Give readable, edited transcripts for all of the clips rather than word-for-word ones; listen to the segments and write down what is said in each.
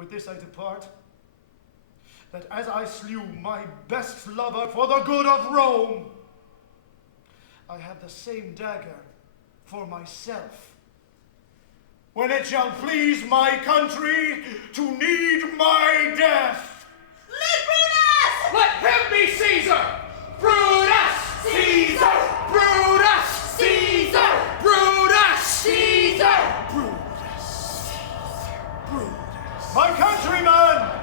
With this I depart, that as I slew my best lover for the good of Rome, I have the same dagger for myself, when it shall please my country to need my death. Let Brutus! Let him be Caesar! Brutus! Caesar! Brutus! Caesar! Brutus! Caesar! Brutus. Brutus. My countrymen!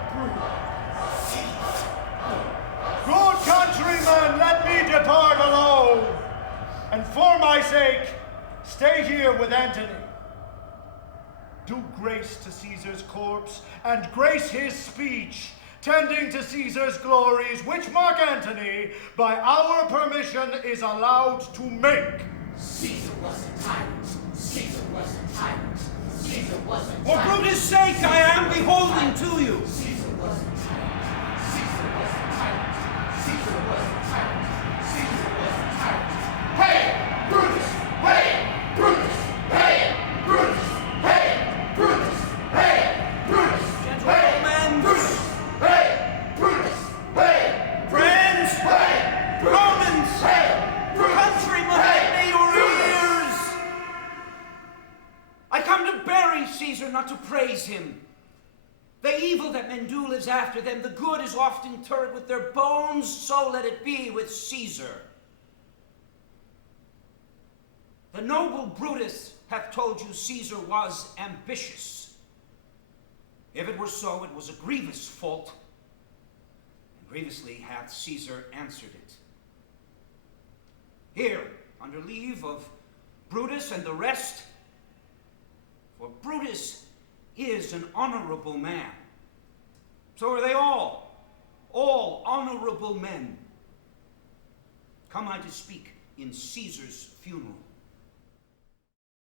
Good countrymen, let me depart alone, and for my sake, stay here with Antony. Do grace to Caesar's corpse, and grace his speech, tending to Caesar's glories, which Mark Antony, by our permission, is allowed to make. Caesar was a tyrant. Caesar was a tyrant. Caesar was a tyrant. For Brutus' sake, I am beholden to you. Caesar was a tyrant. Caesar was a tyrant. Caesar was a tyrant. Caesar was a tyrant. Hey, Brutus! Hey, Brutus! Hey, Brutus! Hey, Brutus! Hey, Brutus! Gentlemen! Brutus! Hey, Brutus! Hey, Friends! hey, Brutus! Romans! Hey, Brutus! Countrymen, lend me your ears! I come to bury Caesar, not to praise him. The evil that men do lives after them. The good is oft interred with their bones, so let it be with Caesar. The noble Brutus hath told you Caesar was ambitious. If it were so, it was a grievous fault, and grievously hath Caesar answered it. Here, under leave of Brutus and the rest, for Brutus is an honorable man. So are they all honorable men. Come I to speak in Caesar's funeral.